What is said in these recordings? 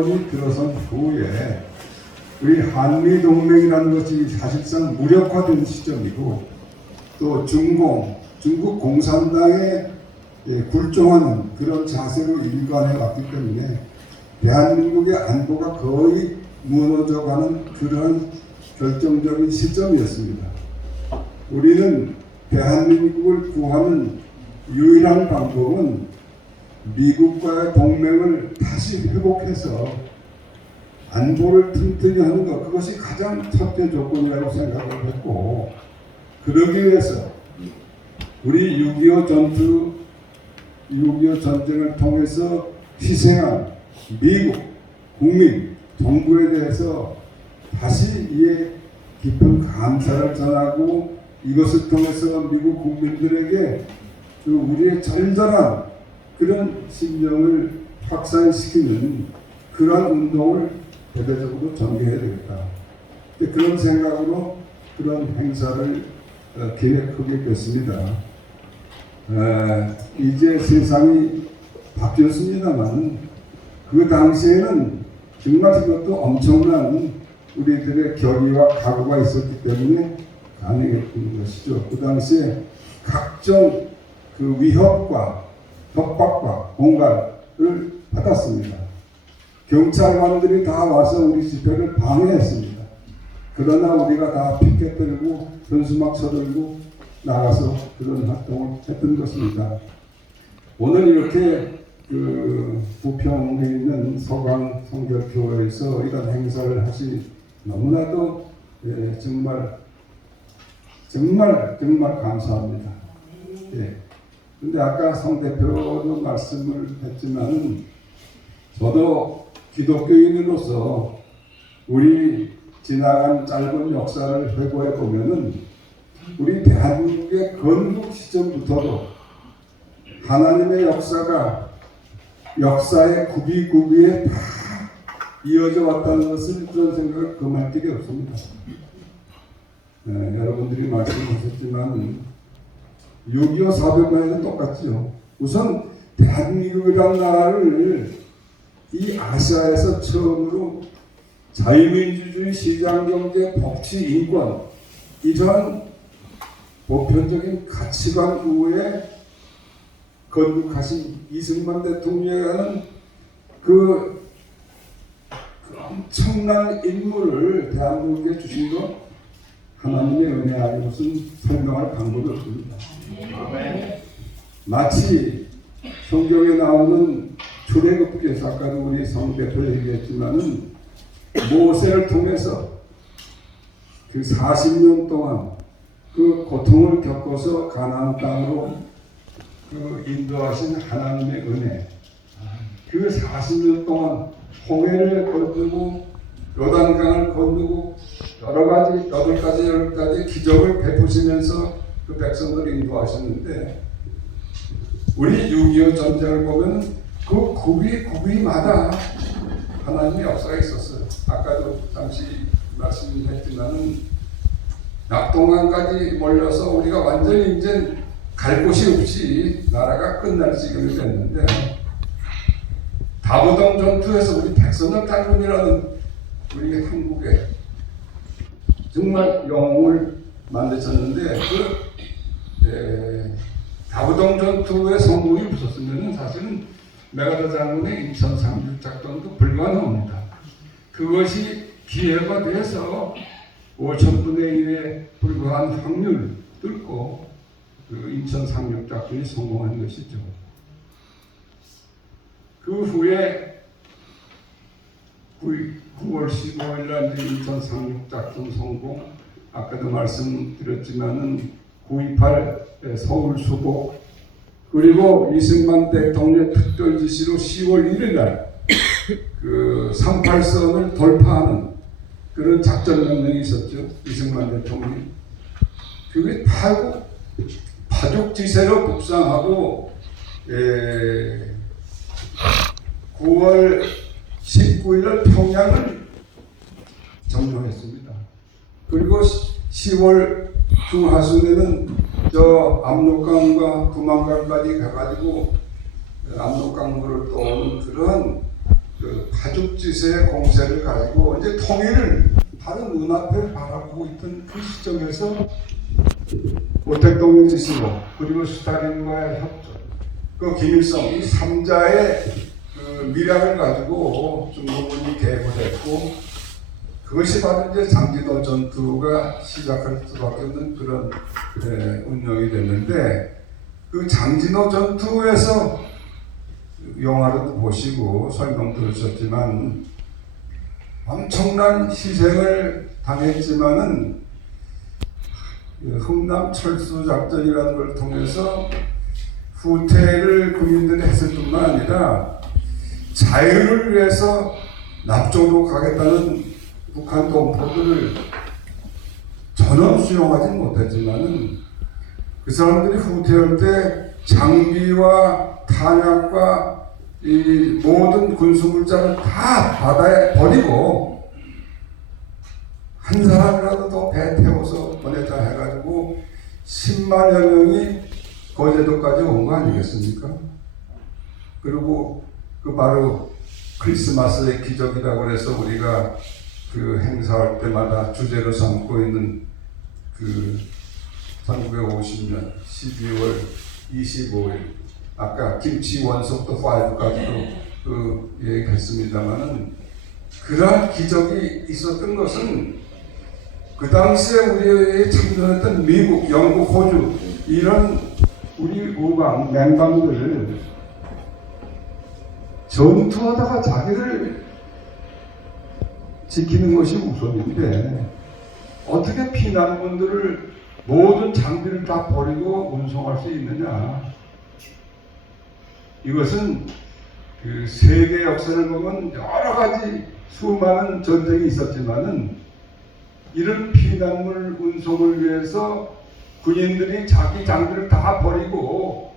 정권이 들어선 후에 우리 한미동맹이라는 것이 사실상 무력화된 시점이고 또 중국 공산당에 굴종하는 그런 자세로 일관해 왔기 때문에 대한민국의 안보가 거의 무너져가는 그런 결정적인 시점이었습니다. 우리는 대한민국을 구하는 유일한 방법은 미국과의 동맹을 다시 회복해서 안보를 튼튼히 하는 것, 그것이 가장 첫째 조건이라고 생각을 했고, 그러기 위해서 우리 6.25 전쟁을 통해서 희생한 미국 국민 정부에 대해서 다시 이에 깊은 감사를 전하고, 이것을 통해서 미국 국민들에게 그 우리의 절절한 그런 심령을 확산시키는 그러한 운동을 대대적으로 전개해야 되겠다. 그런 생각으로 그런 행사를 계획하게 됐습니다. 이제 세상이 바뀌었습니다만 그 당시에는 정말 그것도 엄청난 우리들의 결의와 각오가 있었기 때문에 가능했던 것이죠. 그 당시에 각종 그 위협과 협박과 공갈을 받았습니다. 경찰관들이 다 와서 우리 집회를 방해했습니다. 그러나 우리가 다 피켓 들고 현수막 쳐들고 나가서 그런 활동을 했던 것입니다. 오늘 이렇게 그 부평에 있는 서강 성결교회에서 이런 행사를 하시 너무나도 정말 감사합니다. 예. 근데 아까 성 대표도 말씀을 했지만 저도 기독교인으로서 우리 지나간 짧은 역사를 회고해 보면은 우리 대한민국의 건국 시점부터도 하나님의 역사의 구비구비에 다 이어져 왔다는 것을 그런 생각을 금할 길이 없습니다. 여러분들이 말씀하셨지만 6.25 사변과는 똑같죠. 우선 대한민국이라는 나라를 이 아시아에서 처음으로 자유민주주의, 시장경제, 복지, 인권 이러한 보편적인 가치관 후에 건국하신 이승만 대통령이라는 그 엄청난 인물을 대한민국에 주신 것 하나님의 은혜 아니 무슨 설명할 방법이 없습니다. 마치 성경에 나오는 출애굽기에서 아까도 우리 성 대표 얘기했지만은 모세를 통해서 그 40년 동안 그 고통을 겪어서 가나안 땅으로 그 인도하신 하나님의 은혜, 그 40년 동안 홍해를 건너고 요단강을 건너고 여러 가지 10가지 기적을 베푸시면서 그 백성들을 인도하셨는데 우리 6.25 전쟁을 보면 그 구비마다 하나님의 역사가 있었어요. 아까도 잠시 말씀했지만은 낙동강까지 몰려서 우리가 완전히 이제 갈 곳이 없이 나라가 끝날 지경이 됐는데 다부동 전투에서 우리 백선혁 장군이라는 우리 한국에 정말 영웅을 만드셨는데 다부동 전투의 성공이 없었으면 사실은 메가더 장군의 인천 상륙 작전도 불가능합니다. 그것이 기회가 돼서 5,000분의 1에 불과한 확률을 뚫고 그 인천 상륙 작전이 성공한 것이죠. 그 후에 9월 15일 날 인천 상륙 작전 성공, 아까도 말씀드렸지만은 9.28 서울 수복, 그리고 이승만 대통령의 특별 지시로 10월 1일 날 그 38선을 돌파하는 그런 작전 명령이 있었죠. 이승만 대통령이. 그게 다 파죽지세로 묵상하고 9월 19일 날 평양을 점령했습니다. 그리고 10월 중하순에는 저 압록강과 두만강까지 가가지고 압록강물을 떠오는 그런 그 파죽지세의 공세를 가지고 이제 통일을 바로 눈앞에 바라보고 있던 그 시점에서 오택동의 지시로 그리고 스탈린과의 협조, 그 김일성 이 3자의 그 미량을 가지고 중국군이 개입했고 그것이 바로 이제 장진호 전투가 시작할 수밖에 없는 그런 운영이 됐는데 그 장진호 전투에서 영화로도 보시고 설명 들으셨지만 엄청난 희생을 당했지만은 흥남 철수 작전이라는 걸 통해서 후퇴를 국민들이 했을 뿐만 아니라 자유를 위해서 남쪽으로 가겠다는 북한 동포들을 전혀 수용하지 못했지만은 그 사람들이 후퇴할 때 장비와 탄약과 이 모든 군수물자를 다 바다에 버리고 한 사람이라도 더 배 태워서 보내자 해가지고 10만여 명이 거제도까지 온 거 아니겠습니까? 그리고 그 바로 크리스마스의 기적이라고 해서 우리가 그 행사할 때마다 주제로 삼고 있는 그 1950년 12월 25일 아까 김치 원석도 5까지도 그 얘기했습니다만은 그러한 기적이 있었던 것은 그 당시에 우리의 참전했던 미국, 영국, 호주 이런 우리 우방, 맹방들 전투하다가 자기를 지키는 것이 우선인데 어떻게 피난민들을 모든 장비를 다 버리고 운송할 수 있느냐. 이것은 그 세계 역사를 보면 여러 가지 수많은 전쟁이 있었지만은 이런 피난물 운송을 위해서 군인들이 자기 장비를 다 버리고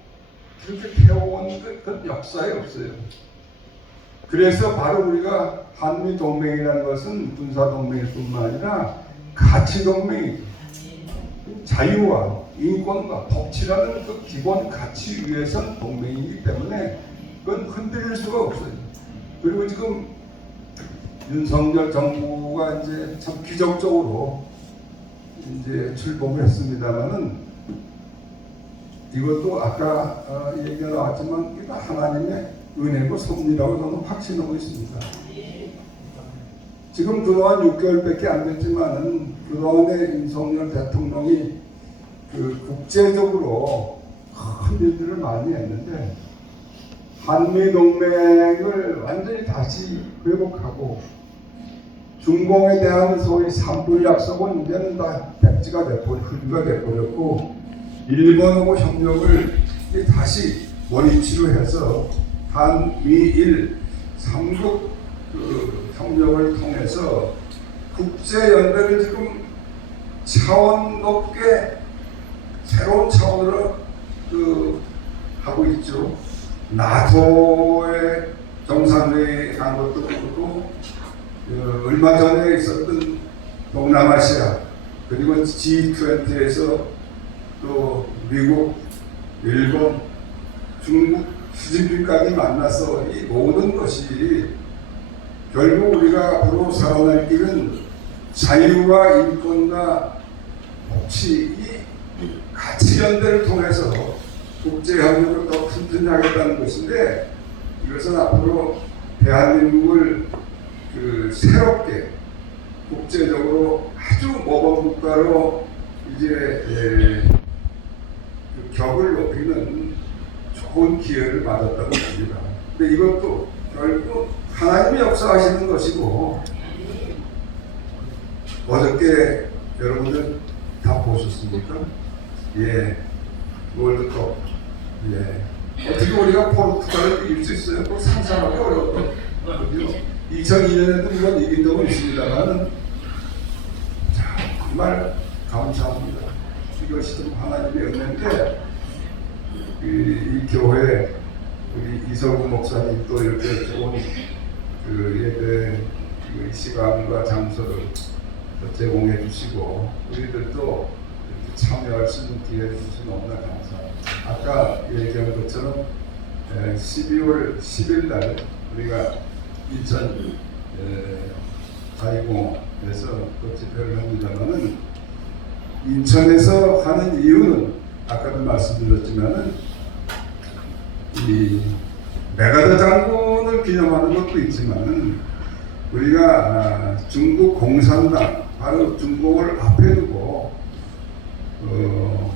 그렇게 태워온 그 역사에 없어요. 그래서 바로 우리가 한미 동맹이라는 것은 군사 동맹일 뿐만 아니라 가치 동맹이죠. 자유와 인권과 법치라는 그 기본 가치 위에선 동맹이기 때문에 그건 흔들릴 수가 없어요. 그리고 지금 윤석열 정부가 이제 참 기적적으로 이제 출범을 했습니다만은 이것도 아까 얘기가 나왔지만 이거 하나님의 은혜고 섭리라고 저는 확신하고 있습니다. 지금 그동안 6개월밖에 안 됐지만은 그동안에 윤석열 대통령이 그 국제적으로 큰 일들을 많이 했는데 한미 동맹을 완전히 다시 회복하고 중공에 대한 소위 산불 약속은 이제는 다 백지가 돼버리고 흡의가 돼버렸고 일본하고 협력을 다시 원위치로 해서 한미일 3국 그 협력을 통해서 국제연대를 지금 차원 높게 새로운 차원으로 하고 있죠. 나토의 정상회의 한 것도 그렇고 얼마 전에 있었던 동남아시아 그리고 G20에서 또 미국, 일본, 중국, 시진핑까지 만나서 이 모든 것이 결국 우리가 앞으로 살아날 길은 자유와 인권과 복지 이 가치연대를 통해서 국제협력을 더 튼튼히 하겠다는 것인데 이것은 앞으로 대한민국을 새롭게 국제적으로 아주 모범 국가로 이제 격을 높이는 좋은 기회를 받았다고 봅니다. 근데 이것도 결국 하나님이 역사하시는 것이고 어저께 여러분들 다 보셨습니까? 예, 월드컵. 예. 어떻게 우리가 포르투갈을 이길 수 있어요? 그거 상상하기 어렵거든요. 2002년에도 물론 이긴 적은 있습니다만 정말 감사합니다. 이것이 좀 하나님의 은혜인데 이 교회 우리 이성구 목사님 또 이렇게 좋은 예배 시간과 장소를 제공해 주시고 우리들도 참여할 수 있는 기회를 주셔서 너무나 감사합니다. 아까 얘기한 것처럼 12월 10일 날 우리가 인천 자유공원에서 그 집회를 합니다만은 인천에서 하는 이유는 아까도 말씀드렸지만은 이 메가더 장군을 기념하는 것도 있지만은 우리가 중국 공산당 바로 중국을 앞에 두고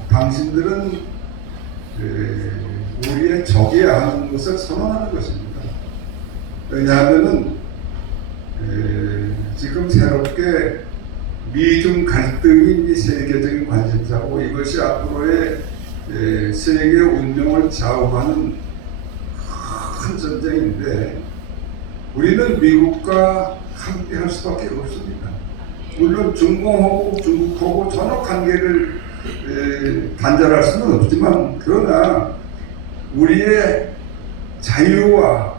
당신들은 우리의 적이야 하는 것을 선언하는 것입니다. 왜냐하면은 지금 새롭게 미중 갈등이 세계적인 관심사고 이것이 앞으로의 세계 운명을 좌우하는 큰 전쟁인데 우리는 미국과 함께 할 수밖에 없습니다. 물론 중국하고 전혀 관계를 단절할 수는 없지만 그러나 우리의 자유와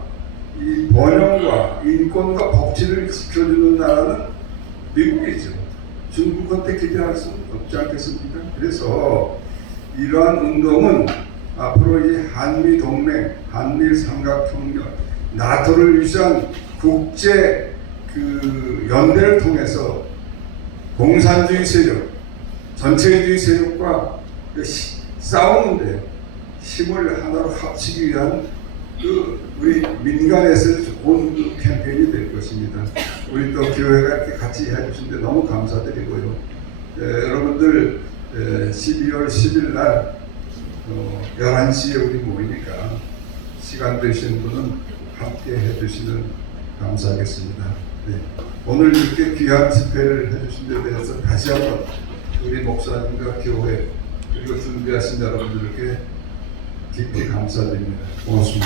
이 번영과 인권과 법치를 지켜주는 나라는 미국이죠. 중국한테 기대할 수는 없지 않겠습니까? 그래서 이러한 운동은 앞으로 이 한미 동맹, 한미 삼각협력, 나토를 위한 국제 연대를 통해서 공산주의 세력, 전체주의 세력과 싸우는데 힘을 하나로 합치기 위한 우리 민간에서 좋은 캠페인이 될 것입니다. 우리 또 교회가 이렇게 같이 해주신 데 너무 감사드리고요. 여러분들 12월 10일 날 11시에 우리 모이니까 시간 되시는 분은 함께 해주시면 감사하겠습니다. 네. 오늘 이렇게 귀한 집회를 해주신 데 대해서 다시 한번 우리 목사님과 교회 그리고 준비하신 여러분들께 깊이 감사드립니다. 고맙습니다.